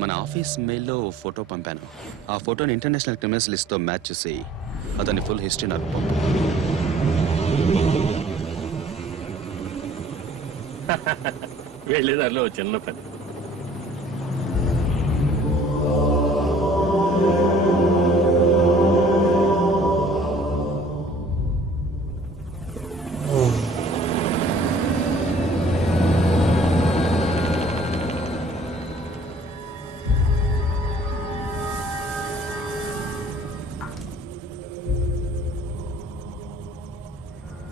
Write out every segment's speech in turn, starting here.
మన ఆఫీస్ మెయిల్లో ఫోటో పంపాను. ఆ ఫోటోని ఇంటర్నేషనల్ క్రిమినల్స్ లిస్ట్తో మ్యాచ్ చేసి అతని ఫుల్ హిస్టరీ నాకు పంపు. వెళ్ళేదారిలో చిన్న పని.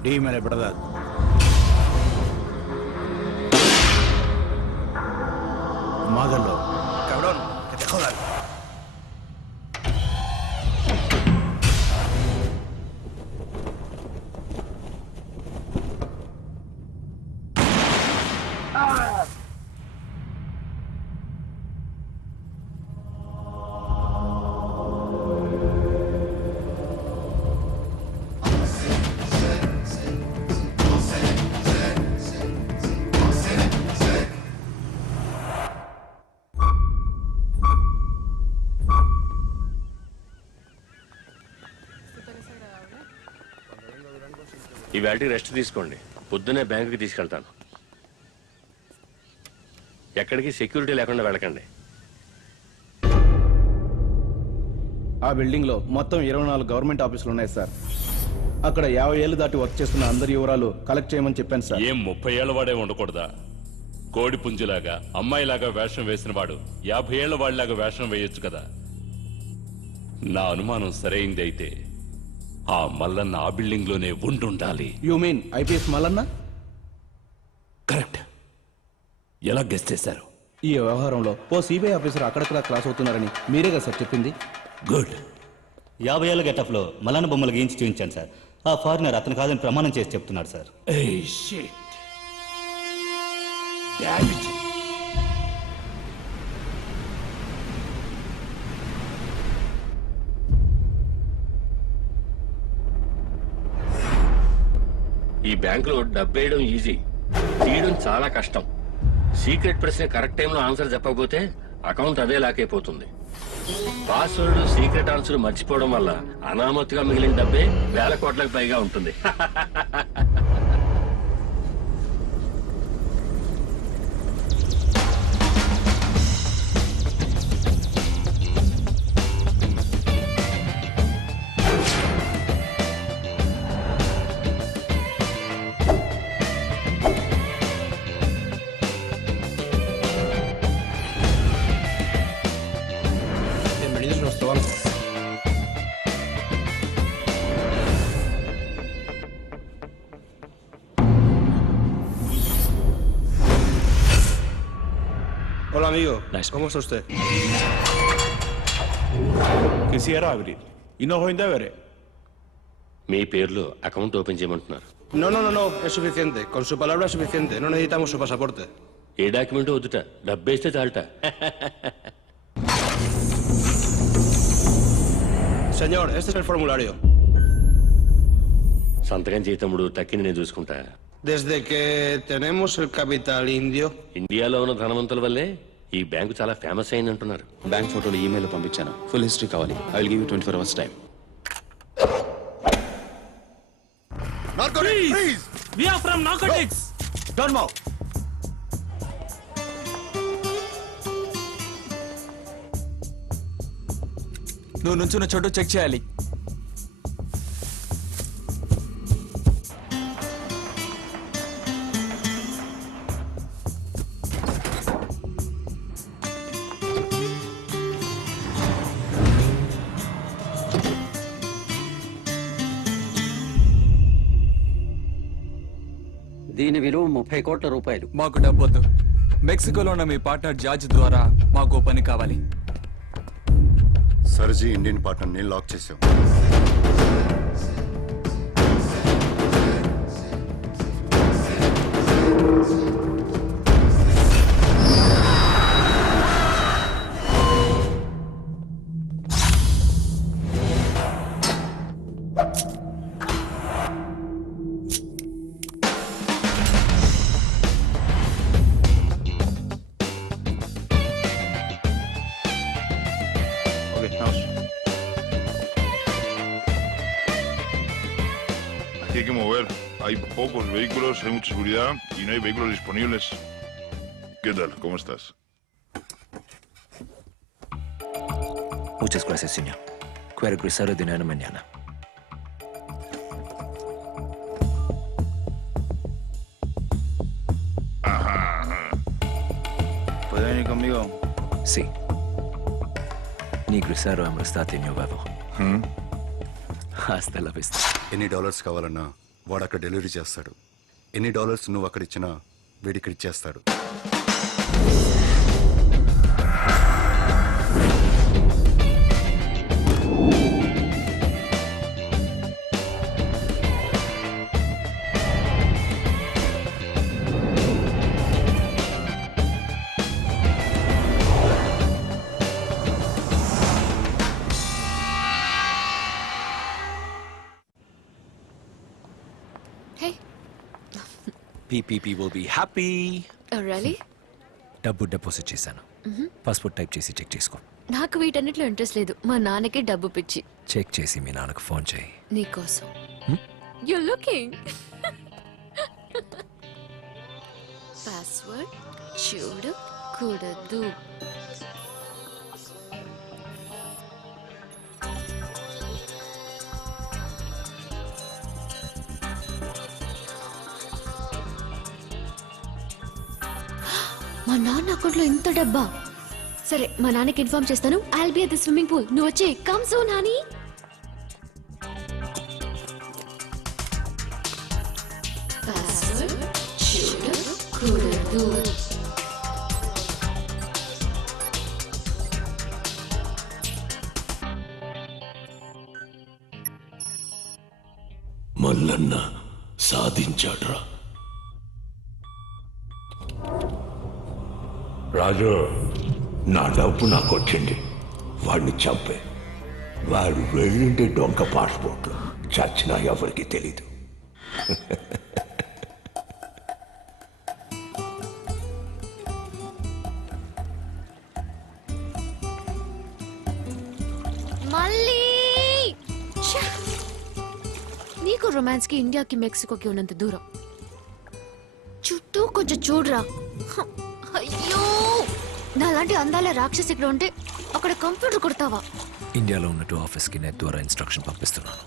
Dímelo, verdad. Mágalo. Cabrón, que te jodan. ఈ వేళకి రెస్ట్ తీసుకోండి. పొద్దునే బ్యాంకుకి తీసుకెళ్తాను. ఎక్కడికి సెక్యూరిటీ లేకుండా వెళ్ళకండి. ఆ బిల్డింగ్ లో మొత్తం 24 గవర్నమెంట్ ఆఫీసులు ఉన్నాయి సార్. అక్కడ 50 ఏళ్ళు దాటి వర్క్ చేస్తున్న అందరి వివరాలు కలెక్ట్ చేయమని చెప్పాను సార్. ఏం 30 ఏళ్ల వాడే ఉండకూడదా? కోడి పుంజులాగా అమ్మాయిలాగా వేషం వేసిన వాడు 50 ఏళ్ల వాడిలాగా వేషం వేయొచ్చు కదా. నా అనుమానం సరైంది అయితే ఆ మల్లన్న ఆ బిల్డింగ్ లోనే ఉండుండాలి. You mean IPS Mallanna? Correct. ఎలా గెస్ చేశారు? ఈ వ్యవహారంలో ఓ సిబిఐ ఆఫీసర్ అక్కడక్కడ క్లాస్ అవుతున్నారని మీరే కదా సార్ చెప్పింది. గుడ్. 50 ఏళ్ల గెటప్లో మల్లన్న బొమ్మలు గీయించి చూపించాను సార్. ఆ ఫారినర్ అతను కాదని ప్రమాణం చేసి చెప్తున్నాడు సార్. ఈ బ్యాంకులో డబ్బేయడం ఈజీ, తీయడం చాలా కష్టం. సీక్రెట్ ప్రశ్న కరెక్ట్ టైంలో ఆన్సర్ చెప్పకపోతే అకౌంట్ అదే లాక్ అయిపోతుంది. పాస్వర్డ్, సీక్రెట్ ఆన్సర్ మర్చిపోవడం వల్ల అనామత్తుగా మిగిలిన డబ్బే 1000 కోట్లకు పైగా ఉంటుంది. Hola amigo, Nice. ¿Cómo está usted? Quisiera abrir. ¿Y no join deberé? మీ పేర్లో అకౌంట్ ఓపెన్ చేయమంటున్నారు. No, es suficiente. Con su palabra es suficiente. No necesitamos su pasaporte. ఏ డాక్యుమెంట్ వద్దుట, డబ్బేస్తే చాలట. Señor, este es el formulario. సంతకం చేయి తమ్ముడు, తక్కిని నేను చూసుకుంటా. Desde que tenemos el capital indio... ఇండియాలో ఉన్న ధనవంతుల వల్లే ఈ బ్యాంకు చాలా ఫేమస్ అయింది అంటున్నారు. బ్యాంక్ ఫోటోలు ఈమెయిల్ పంపించాను. ఫుల్ హిస్టరీ కావాలి. I will give you 24 hours time. Freeze! We are from narcotics! Don't move! నువ్వు నుంచున్న చోటు చెక్ చేయాలి. దీని విలువ 30 కోట్ల రూపాయలు. మాకు డబ్బొద్దు. మెక్సికోలో ఉన్న మీ పార్ట్నర్ జార్జ్ ద్వారా మాకు పని కావాలి. సర్జీ ఇండియన్ పార్ట్నర్ని లాక్ చేసాం. que mover. Hay pocos vehículos, hay mucha seguridad y no hay vehículos disponibles. ¿Qué tal? ¿Cómo estás? Muchas gracias, señor. Quiero cruzar el dinero mañana. ¿Puede venir conmigo? Sí. Ni cruzar amistad nuevo. Hasta la vista. ఎన్ని dollars కావాలన్నా వాడు అక్కడ delivery చేస్తాడు. ఎన్ని dollars నువ్వు అక్కడ ఇచ్చినా వీడి ఇక్కడ ఇచ్చేస్తాడు. Hey. PPP will be happy. Oh, really? డబ్బు డిపాజిట్ చేశాను. పాస్పోర్ట్ టైప్ చేసి చెక్ చేసుకో. నాకు వీటన్నిటిలో ఇంట్రెస్ట్ లేదు. మా నాన్నకి డబ్బు పిచ్చి. చెక్ చేసి మీ నాన్నకు ఫోన్ చేయి. నీకోసం. You're looking. పాస్వర్డ్ చూడకూడదు. మా నాన్న అకౌంట్లో ఇంత డబ్బా. సరే మా నాన్నకి ఇన్ఫార్మ్ చేస్తాను. I'll be at the swimming pool. నువ్వు వచ్చే కమ్ సూన్ హనీ. పాస్వర్డ్ చూడకూడదు. మల్లన్న సాధించాడ్రా. రాజు, నా డబ్బు నాకు వచ్చింది. వాడిని చంపే. వాడు వెళ్ళింది డొంక పాస్పోర్ట్. చచ్చినా ఎవరికి తెలీదు. మళ్ళీ నీకు రొమాన్స్ కి ఇండియాకి మెక్సికోకి ఉన్నంత దూరం. చుట్టూ కొంచెం చూడరా. అయ్యో, నాలాంటి అందాల రాక్షసి ఇక్కడ ఉంటే అక్కడ కంప్యూటర్ కొడతావా? ఇండియాలో ఉన్నట్టు ఆఫీస్కి నెట్ ద్వారా ఇన్స్ట్రక్షన్ పంపిస్తున్నాను.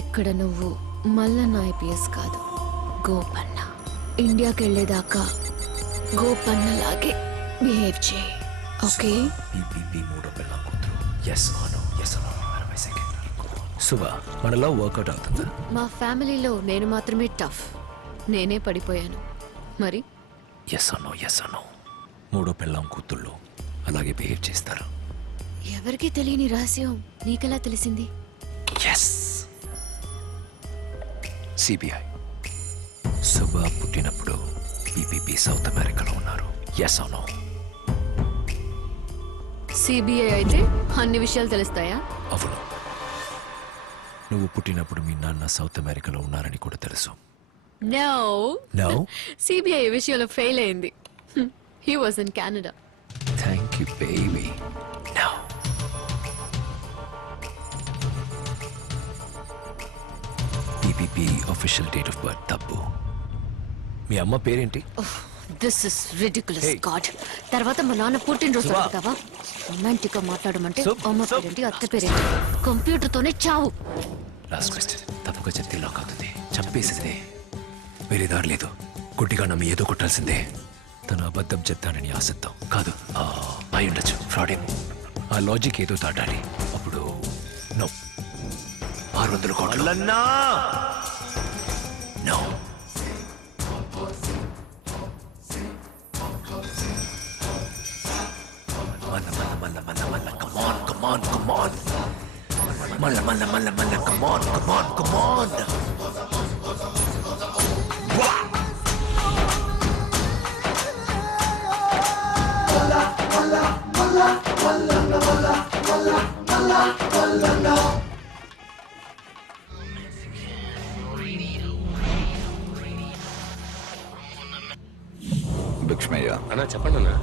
ఇక్కడ నువ్వు మల్లన్న ఐపీఎస్ కాదు, గోపన్న. ఇండియాకి వెళ్ళేదాకా గోపన్న లాగే బిహేవ్ చేయి. ఓకే? పీపీపీ మూడో పిల్లల కూతురు. ఎస్ ఆనో, ఎస్ ఆనో. 20 సెకండ్. శుభ, మనలో వర్కౌట్ అవుతుందా? మా ఫ్యామిలీలో నేను మాత్రమే టఫ్. నేనే పడిపోయాను. మరి ఎస్ ఆనో, ఎస్ ఆనో. మూడో పిల్లం కూతుళ్ళు అలాగే బిహేవ్ చేస్తారు. ఎవరికి తెలియని రహస్యం నీకెలా తెలిసింది? Yes, CBI. శుభ పుట్టినప్పుడు పీపీపీ సౌత్ అమెరికాలో ఉన్నారు. ఎస్ ఆనో. సిబిఐ అయితే అన్ని విషయాలు తెలుస్తాయా? అవును. నువ్వు పుట్టినప్పుడు మీ నాన్న సౌత్ అమెరికాలో ఉన్నారని కూడా తెలుసు. No no. సిబిఐ విషయంలో ఫెయిల్ అయింది. He was in Canada. Thank you baby. No. PPP official date of birth తప్పు. మీ అమ్మ పేరేంటి? This is ridiculous god. తర్వాత మా నాన్న పుట్టినరోజు అడుగుతావా? రొమాంటిక్ గా మాట్లాడమంటే అమ్మ పేరేంటి, అత్త పేరేంటి? కంప్యూటర్ తోనే చావు. Last question. తప్పుగా చెప్తే లాక్ అవుతుంది. చంపేసిందే. వేరే దారి లేదు. గుడ్డిగా నమ్మి ఏదో కొట్టాల్సిందే. తను అబద్ధం చెప్తానని ఆశిద్దాం. కాదు, అయి ఉండొచ్చు. ఫ్రాడేమో. ఆ లాజిక్ ఏదో దాటాలి. అప్పుడు నో. 600 కోట్లు. No. Come on. Malla, come on. Big Lakshmaiah అన్నా చెప్పండి అన్నా.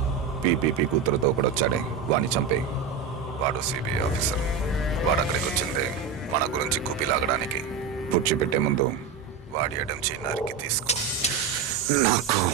పీపీపీ కూతురుతో కూడా వచ్చాడే వాణ్ణి చంపే. వాడు సిబిఐ ఆఫీసర్. వాడు అక్కడికి వచ్చింది మన గురించి కుపిలాగడానికి. పుచ్చిపెట్టే ముందు వాడి ఎడం చిన్నారికి తీసుకో. నాకు